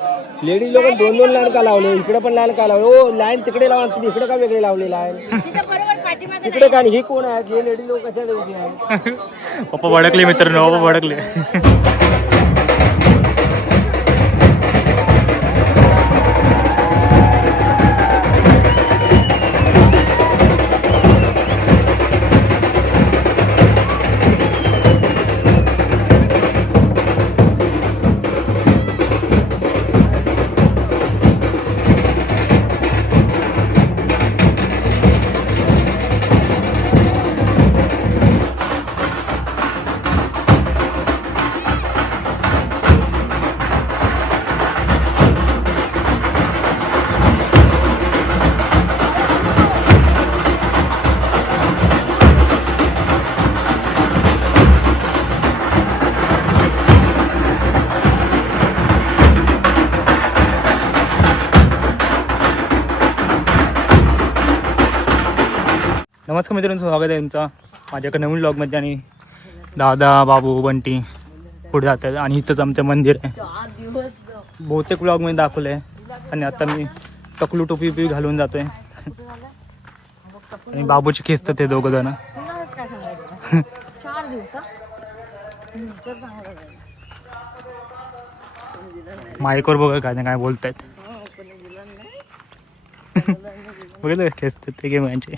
Ladies लोक दोन दोन लाईन का लावले, इकडे पण लाईन का लावले? ओ लाईन तिकडे लावा, तुम्ही इकडे का वेगळे लावले लाईन? तिकडे का? हे कोण आहेत? हे लेडीज लोक कशा वेगळी आहेत? पप्पा भडकले मित्रांनो, पप्पा भडकले. नमस्कार मित्रांनो, स्वागत आहे तुमचा माझ्याकडे नवीन व्लॉगमध्ये. आणि दादा बाबू बंटी पुढे जातात आणि इथंच आमचं मंदिर आहे. बहुतेक व्लॉगमध्ये दाखवलं आहे. आणि आता मी टकलू टोपी पी घालून जातोय आणि बाबूची खेचतात ते दोघं जण. माईकवर बघा काय ना काय बोलतायत. बघितलं खेचतात ते गेम यांचे.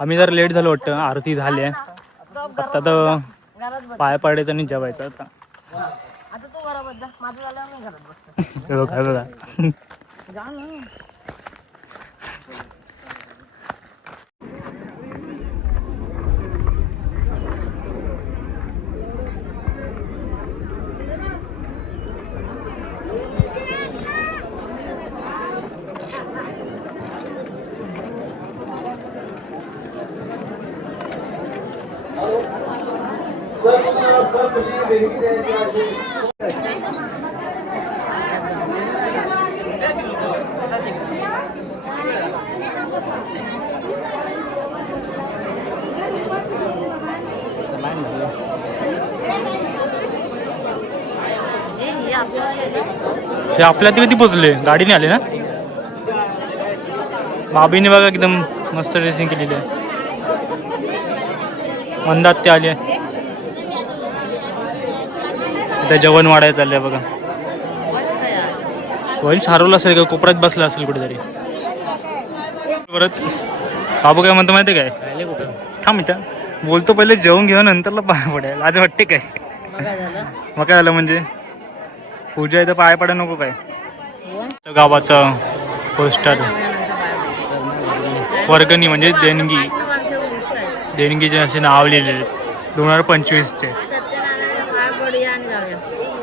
आम्ही जर लेट झालो वाटतं, आरती झाली आहे आता, तर पाय पाडायचं आणि जेवायचं आता. बघा बघा हे आपल्या ते कधी पोचले? गाडीने आले ना? बाबीने बघा एकदम मस्त ड्रेसिंग केलेली आहे. मंदात ते आले. सध्या जेवण वाढायला चाललंय बघा. वहीच हरवलं असेल का, कोपऱ्यात बसला असेल कुठेतरी. परत बाबू काय म्हणतो माहिती काय? थांब इथं बोलतो, पहिले जेवून घेऊन नंतरला पाय पडायला आज वाटते काय? मग काय झालं म्हणजे पूजा इथं पाय पडा नको काय? गावाचं पोस्टर वर्गणी म्हणजे देणगी, देणगीचे असे नाव लिहिलेले 2025चे.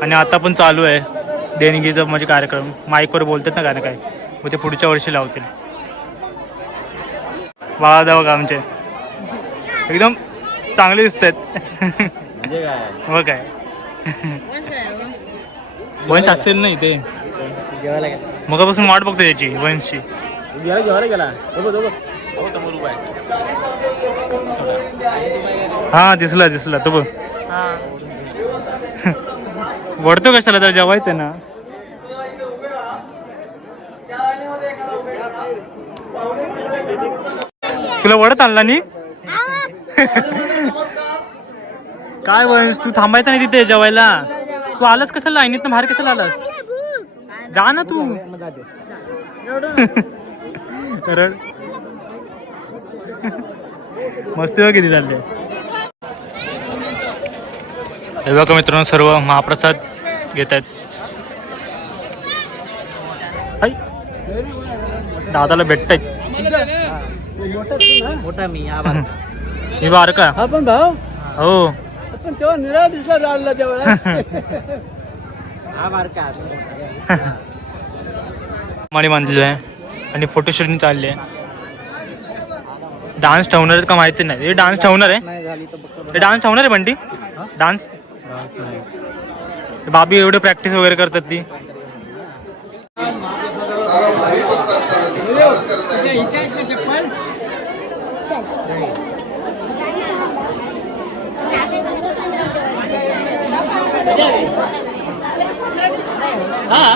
आणि आता पण चालू आहे देणगीचा म्हणजे कार्यक्रम. माईकवर बोलतात ना काय ना काय, मग ते पुढच्या वर्षी लावतील. बघा बघा आमचे एकदम चांगले दिसत आहेत. मग काय वंश असेल नाही ते, मगापासून वाट बघतो याची वंशची. हा दिसला दिसला तो बघ. वडतो कशाला, तर जेवायचं ना. तुला वडत आणला नी काय वंश, तू थांबायचं नाही तिथे जेवायला. तू आलास कशाला लाईनीत बाहेर, कशाला आलास? जा ना तू. मस्त किती चालले. हे बघा मित्रांनो, सर्व महाप्रसाद घेत आहेत. दादाला भेटतायत. मोठा मी मी बार का आपण भाऊ, हो. आपण तेव्हा निळा दिसला राहिला तेव्हा. हा बार का माणी बांधलेलं आहे आणि फोटोशूट चालले आहे. डान्स ठेवणार का माहिती नाही. हे डान्स ठेवणार आहे, हे डान्स ठेवणार आहे बंटी. डान्स बाबी एवढे प्रॅक्टिस वगैरे करतात ती.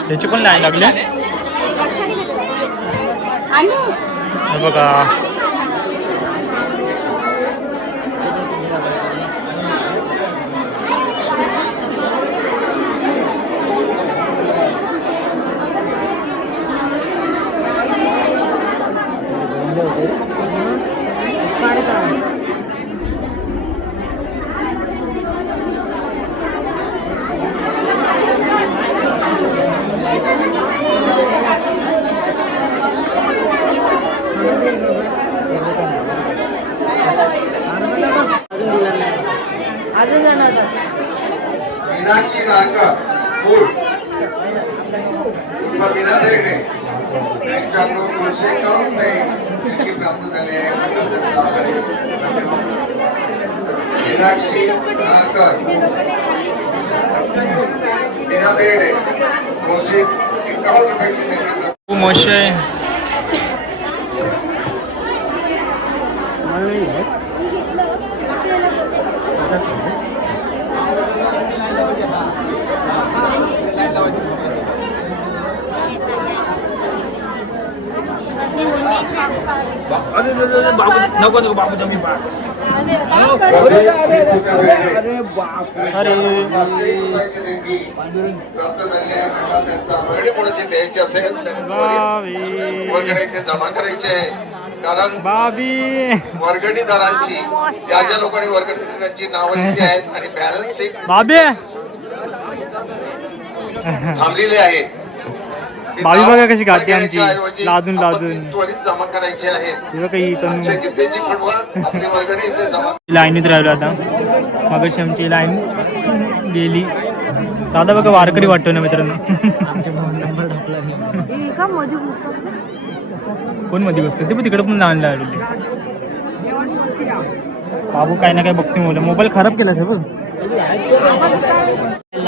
त्याची पण लाईन लागली बघा. मीनाक्षी नारकर मूळ मीना देगणे यांच्याकडून पुढचे काम देणगी प्राप्त झाले आहे. त्यांचा आभारी धन्यवाद. मीनाक्षी नारकर मीना देगणे पुढचे 51 रुपयाची देणगी खूप मस्त आहे. नको नको बाबू जमीन पा. अरे रुपयाची देणगी प्राप्त झाली आहे. त्यांचा आभारी कोणाची द्यायची असेल तर वर्गणी ते जमा करायचे आहे. कारण वर्गणीदारांची ज्या ज्या लोकांनी वर्गणी दिली त्यांची नावं इथे आहेत आणि बॅलन्स शीट थांबलेली आहे. बाबी बघा कशी गाठी आमची लाजून त्वरित जमा करायची आहेत. आपली वर्गणी इथे जमा. लाईनीत राहिलो आता. मगाशी आमची लाईन गेली. दादा बघा वारकरी वाटतो ना मित्रांनो. कोण मध्ये बसतो ते पण तिकडे पण लाईन लागलेली. बाबू काही ना काही बघते मोबाईल खराब केला सर.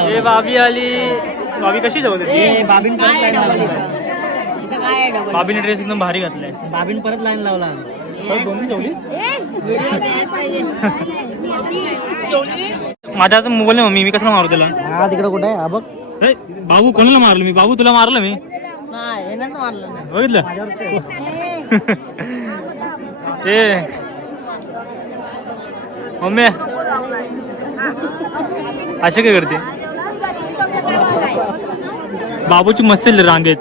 ए बाबी आली. बाबी कशी जाऊ दे. बाबीने ड्रेस एकदम भारी घातलाय. बाबीने परत लाईन लावला. माझ्या आता मोबाईल नाही मम्मी. मी कसला मारू त्याला. हा तिकडे कुठे आहे? हा बघ बाबू कोणाला मारलं मी. बाबू तुला मारलं मी. बघितलं ते मम्मी असे काय करते. बाबूची मस्त रांगेत.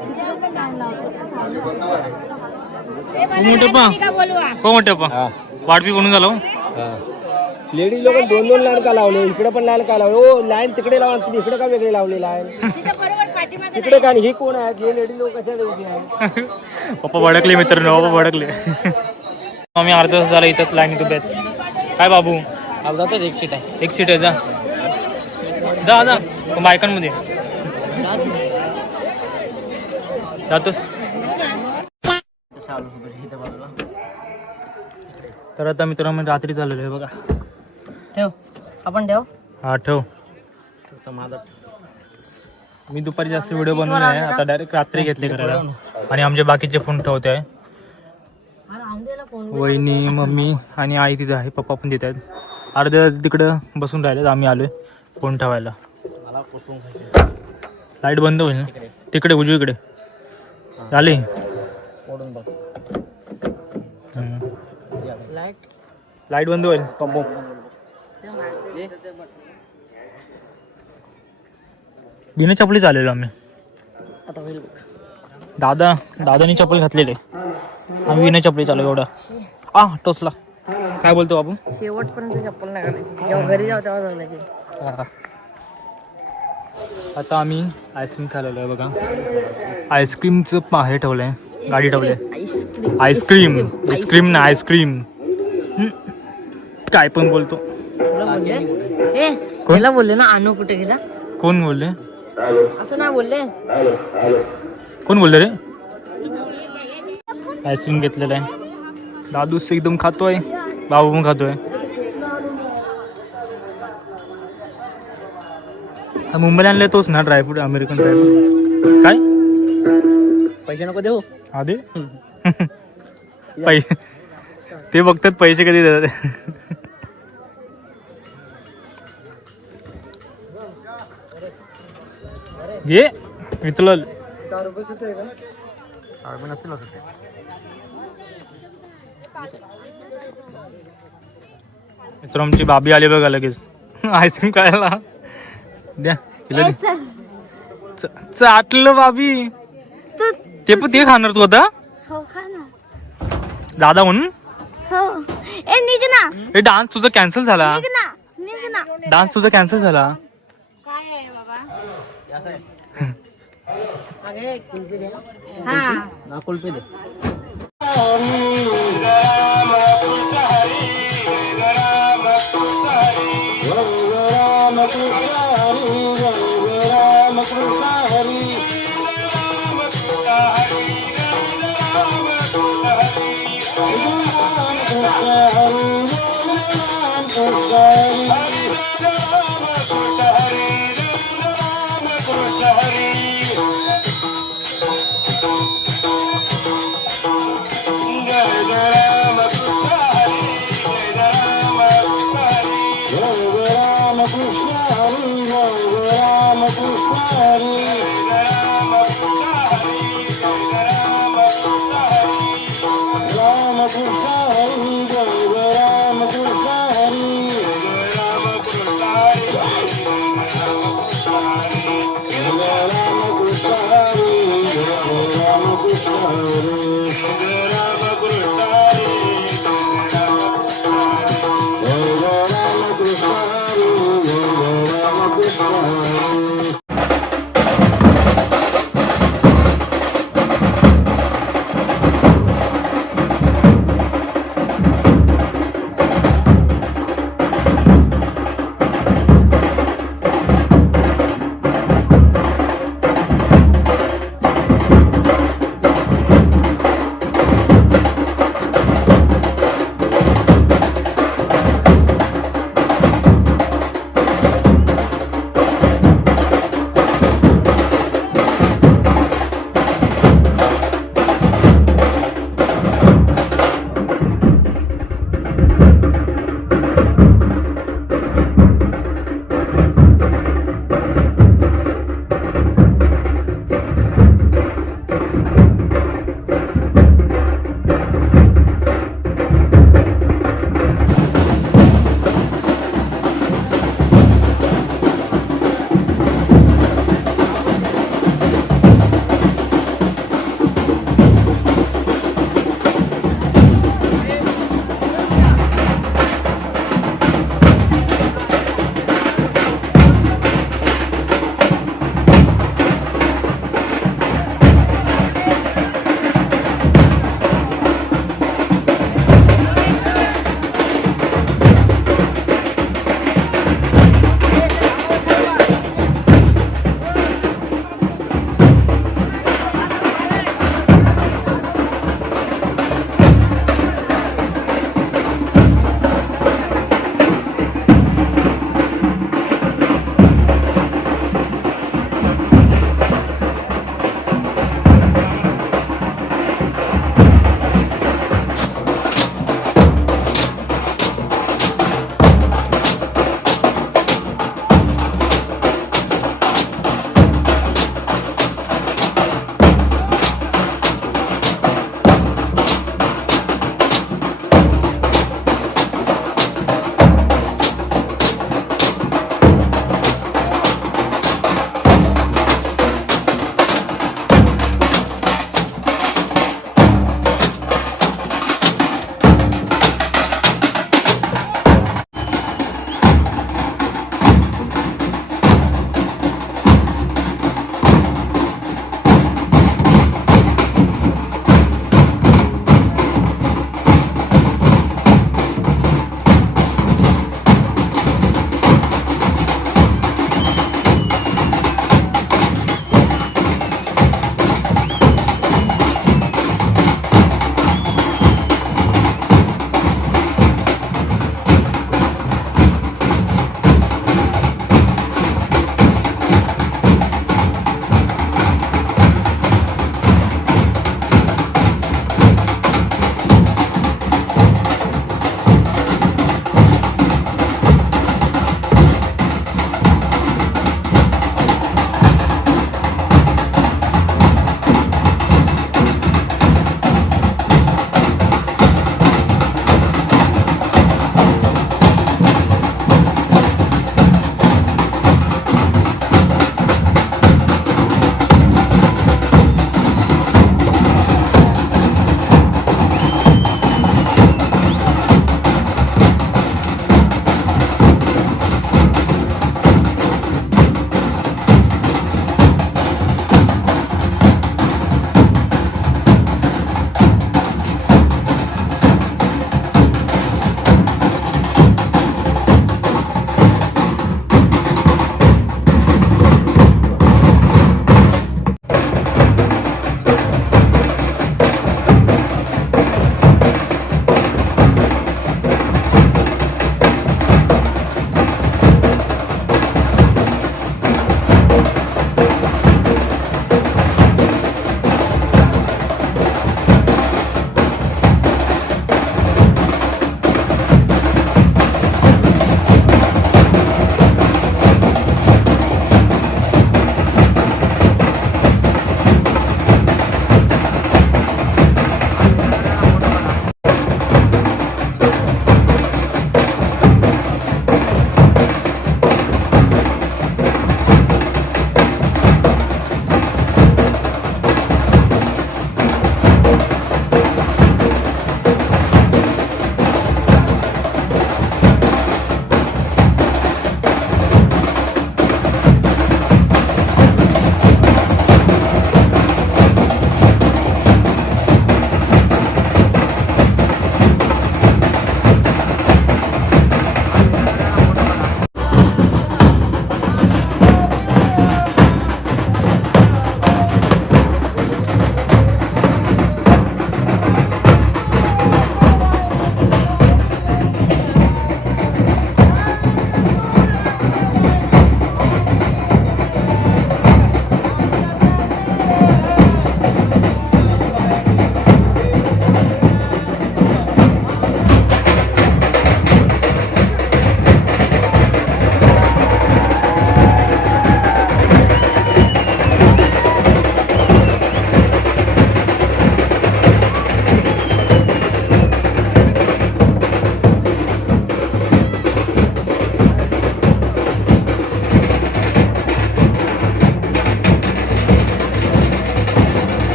मोठे पा हो मोठे पा वाटपी बनून झालो. लेडीज लोक 2-2 लाईन का लावले. इकडे पण लाईन का लावले. ओ लाईन तिकडे लावा. तुम्ही इकडे का वेगळी लावली लाईन. तिकडे का ही कोण आहेत. हे लेडीज लोक कशा वेगळी आहेत. पप्पा भडकले मित्रांनो. पप्पा भडकले. आम्ही अर्धा तास झाला इथंच लाईनीत उभे आहेत. काय बाबू जातो. एक सीट आहे. एक सीट आहे. जा जा जा बायकांमध्ये जातोस. तर आता मित्रांनो रात्री चाललेलो आहे बघा. ठेव आपण ठेव. हा ठेव. मी दुपारी जास्त व्हिडिओ बनवले नाही. आता डायरेक्ट रात्री घेतले करायला. आणि आमचे बाकीचे फोन ठेवते आहे. वहिनी मम्मी आणि आई तिथे आहे. पप्पा पण तिथे आहेत. अर्ध्या तिकडं बसून राहिले. आम्ही आलोय फोन ठेवायला. लाईट बंद होईल ना तिकडे उजवीकडे झाली. लाईट बंद होईल. बिना चपली चाललेलो आम्ही. दादानी चप्पल घातलेले. आम्ही बिना चपली चालू. एवढा टोचला. काय बोलतो बाबू. शेवटपर्यंत चप्पल नाही घालायची. जेव्हा घरी जाऊ तेव्हा घालायची. आता आम्ही आईस्क्रीम खाल्लेलो आहे बघा. आईस्क्रीमचं हे ठेवलंय. गाडी ठेवले. आईस्क्रीम ना आईस्क्रीम. काय पण बोलतो. कोणाला बोलले ना आणू कुठे गेला. कोण बोलले. असं नाही बोलले. कोण बोलले रे. आईस्क्रीम घेतलेलं आहे. दादूस एकदम खातोय. बाबू पण खातोय. मुंबईला आणले तोच ना ड्रायफ्रूट. American dry fruit. काय पैसे नको देऊ. आधी पैसे ते बघतात पैसे कधी देतात. ये वितलल मित्र आमची बाबी आली बघा लगेच आईस्क्रीम खायला द्या तिला दे. चाटलं बाबी ते पण ते खाणार तू आता हो खा ना दादा म्हणून हो ए निघ ना हे डान्स तुझा कॅन्सल झाला निघ ना डान्स तुझा कॅन्सल झाला ना कुल्फी दे